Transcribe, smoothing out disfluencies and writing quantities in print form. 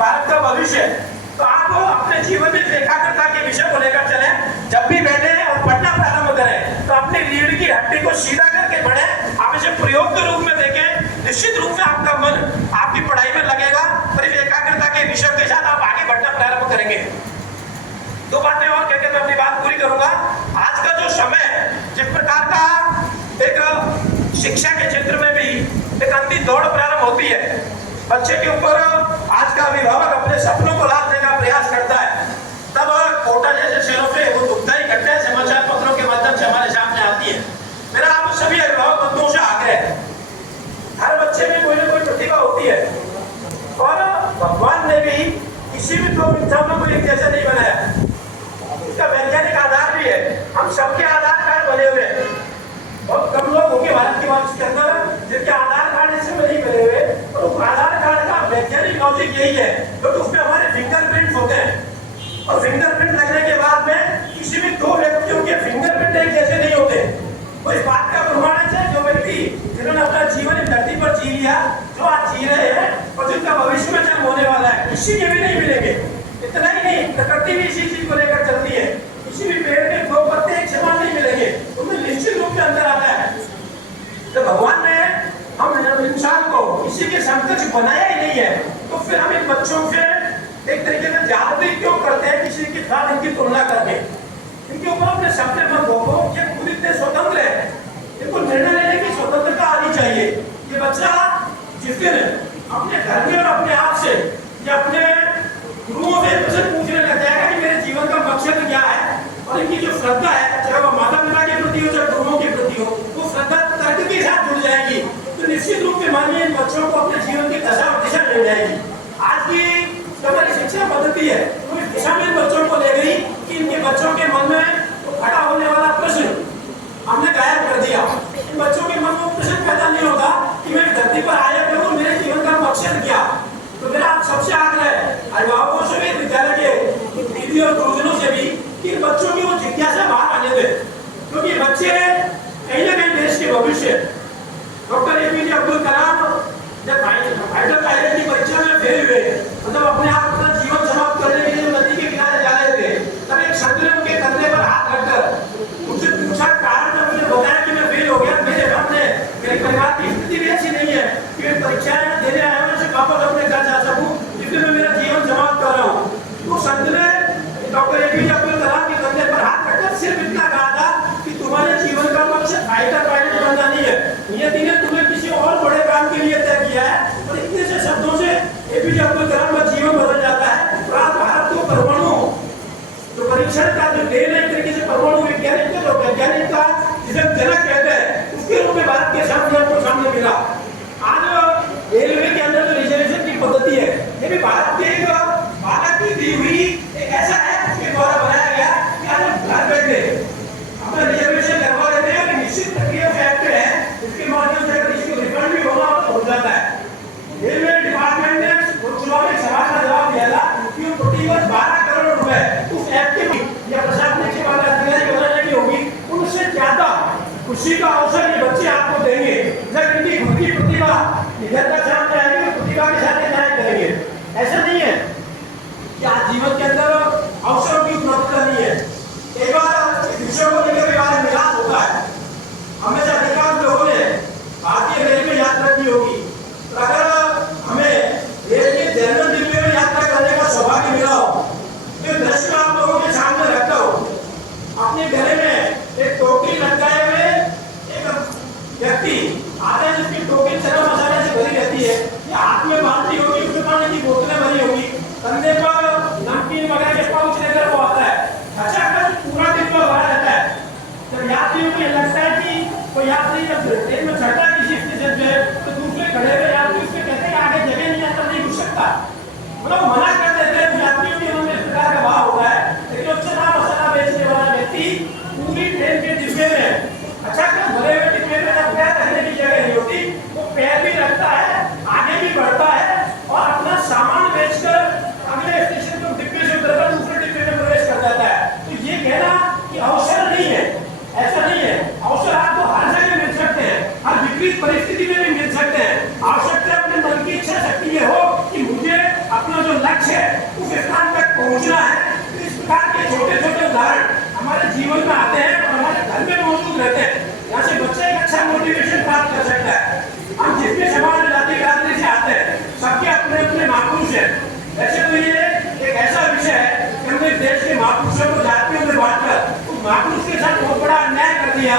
भारत का भविष्य। तो आप अपने जीवन में एकाग्रता के विषय को लेकर चले। जब भी बैठे और पढ़ना प्रारंभ करें तो अपनी रीढ़ की हड्डी को सीधा करके पढ़े। आप इसे प्रयोग के रूप में देखें, निश्चित रूप से आपका मन आपकी पढ़ाई में लगेगा और इस एकाग्रता के विषय के साथ आप आगे बढ़ना प्रारंभ करेंगे। दो बातें और कहकर मैं अपनी बात पूरी करूंगा। आज का जो समय जिस प्रकार का एक शिक्षा के क्षेत्र में भी एक अंधी दौड़ प्रारंभ होती है, बच्चे के ऊपर आज का अभिभावक अपने सपनों को लादने का प्रयास करता है, तब कोटा जैसे शहरों से वो दुखदाई घटनाएं समाचार पत्रों के माध्यम से हमारे सामने आती है। मेरा आप सभी अभिभावक बंधुओं से आग्रह है, हर बच्चे में कोई ना कोई प्रतिभा होती है और भगवान ने भी किसी भी दो इंसानों को एक जैसा नहीं बनाया। इसका वैज्ञानिक आधार भी है। हम सबके आधार कार्ड बने हुए हैं। बहुत कम लोग होंगे भारत के वंश के अंदर जिनके आधार कार्ड इससे नहीं बने हुए, और उस आधार कार्ड का वैज्ञानिक लॉजिक यही है क्योंकि उसमें हमारे फिंगरप्रिंट्स होते हैं और फिंगरप्रिंट लगने के बाद में किसी भी दो व्यक्तियों के फिंगरप्रिंट एक जैसे नहीं होते। तो इस बात का प्रमाण है जो व्यक्ति जिन्होंने अपना जीवन इस धरती पर जी लिया, जो आज जी रहे हैं और जिनका भविष्य में जन्म होने वाला है, किसी के भी नहीं मिलेंगे। इतना ही नहीं, प्रकृति भी इसी चीज को लेकर चलती है। किसी भी पेड़ के दो पत्ते एक समान नहीं मिलेंगे, उनमें निश्चित रूप से अंतर आता है। तो भगवान ने हम इंसान को किसी के समकक्ष बनाया ही नहीं है, तो फिर हम इन बच्चों से एक तरीके से जाति क्यों करते हैं किसी के साथ इनकी तुलना करके। इनके ऊपर अपने सपने मत रोको, ये खुद इतने स्वतंत्र है, इनको निर्णय लेने की स्वतंत्रता आनी चाहिए। ये बच्चा जिस दिन अपने घर में और अपने आप से या अपने गुरुओं से प्रश्न पूछने लग जाएगा कि मेरे जीवन का मकसद क्या है, और इनकी जो श्रद्धा है चाहे वो माता पिता के प्रति हो चाहे गुरुओं के प्रति हो, वो श्रद्धा तर्क के साथ जुड़ जाएगी, तो निश्चित रूप से मानिए इन बच्चों को अपने जीवन की दशा और दिशा मिल जाएगी। आज की हमारी शिक्षा पद्धति है वो इस दिशा में बच्चों को ले गई कि इनके बच्चों के मन में तो खड़ा होने वाला प्रश्न हमने गायब कर दिया। इन बच्चों के मन में प्रश्न पैदा नहीं होगा कि मैं धरती पर आया क्यों, मेरे जीवन का मकसद क्या। तो मेरा आप सबसे आग्रह है, अभिभावकों से भी, विद्यालय के दीदी और गुरुजनों से भी, कि बच्चों की वो जिज्ञासा बाहर आने दे, क्योंकि बच्चे कहीं ना कहीं देश के भविष्य। डॉक्टर एपीजे अब्दुल कलाम जब फाइटर पायलट की परीक्षा में फेल हुए, मतलब अपने आप अपना जीवन समाप्त करने के लिए नदी के किनारे जा रहे थे, तब एक छात्र ने उनके कंधे पर हाथ रखकर मुझसे पूछा कारण, जब मुझे बताया कि मैं फेल हो गया, मेरे सामने मेरे परिवार की स्थिति भी ऐसी नहीं है कि मैं परीक्षाएं देने आया हूं, उसे वापस अपने घर जा सकूं, इसलिए मैं मेरा जीवन समाप्त कर रहा हूं। तो संत ने डॉक्टर एपीजे अब्दुल कलाम के कंधे पर हाथ रखकर सिर्फ इतना कहा था कि तुम्हारे जीवन का मकसद फाइटर पायलट बनना नहीं है, नियति ने तुम्हें किसी और बड़े काम के लिए तय किया है। और इतने से शब्दों से एपीजे अब्दुल कलाम का जीवन बदल जाता है। और आज भारत को परमाणु जो परीक्षण का जो देन है, एक तरीके से परमाणु वैज्ञानिक का जो वैज्ञानिक का जिसे जनक कहते हैं, उसके रूप में भारत के सामने मिला। आज रेलवे के अंदर जो रिजर्वेशन की पद्धति है, ये भी भारत के एक बालक की दी हुई एक ऐसा है के द्वारा बनाया गया कि आज हम घर बैठे अपना रिजर्वेशन करवा लेते हैं। निश्चित प्रक्रिया से एक्ट है, इसके माध्यम से अगर इसको रिफंड भी होना हो जाता है। रेलवे डिपार्टमेंट ने चुनाव में सवाल का जवाब दिया था कि वो प्रतिवर्ष 12 करोड़ रुपए उस ऐप के या प्रशासनिक सेवा अधिकारी बनाने की होगी, उनसे ज्यादा खुशी का अवसर ये बच्चे आपको देंगे जब इनकी खुद की प्रतिभा निखरता सामने आएगी, प्रतिभा के साथ न्याय करेंगे। ऐसा नहीं है कि आज जीवन के अंदर अवसरों की उपलब्धता नहीं है। एक बार विषयों को लेकर विवाद निराश होता है। हमेशा अधिकांश लोगों ने भारतीय रेल में यात्रा की होगी, तो अगर हमें रेल के जर्नल डिब्बे में यात्रा करने का सौभाग्य मिला हो, तो दृश्य आप लोगों के सामने रखता हो। अपने गले में एक टोकरी लटकाए हुए एक व्यक्ति आते हैं जिसकी टोकरी चना मसाले से भरी रहती है, या हाथ में बाल्टी होगी, उसमें पानी की बोतलें भरी होगी, कंधे पर नमकीन वगैरह के पाउच लेकर वो आता है, अचानक पूरा डिब्बा भरा रहता है। जब यात्रियों को लगता है कि कोई यात्री जब ट्रेन में चढ़ता है किसी स्टेशन पे, तो दूसरे खड़े हुए यात्री उससे कहते हैं आगे जगह नहीं है, अंदर नहीं घुस सकता, मतलब मना कर देते हैं। यात्रियों के मन में इस प्रकार का भाव होता है। लेकिन चना मसाला बेचने वाला व्यक्ति पूरी ट्रेन के डिब्बे में, अच्छा भरे हुए डिब्बे में जब पैर रखने की जगह नहीं होती, वो पैर भी रखता है, आगे भी बढ़ता है और अपना सामान बेचकर अगले स्टेशन को डिब्बे से उतरकर दूसरे डिब्बे में प्रवेश कर जाता है। तो ये कहना कि अवसर नहीं है, ऐसा नहीं है। अवसर आपको हर जगह मिल सकते हैं, हर विपरीत परिस्थिति में भी मिल सकते हैं। आवश्यक है उस स्थान तक पहुंचना है। इस प्रकार के छोटे छोटे उदाहरण हमारे जीवन में आते हैं और हमारे घर में मौजूद रहते हैं। यहाँ से बच्चा एक अच्छा मोटिवेशन प्राप्त कर सकता है। हम जितने समाज जाति बिरादरी से आते हैं सबके अपने अपने महापुरुष है। वैसे तो ये एक ऐसा विषय है कि हमने देश के महापुरुषों को जातियों में बांटकर उस महापुरुष के साथ बहुत बड़ा अन्याय कर दिया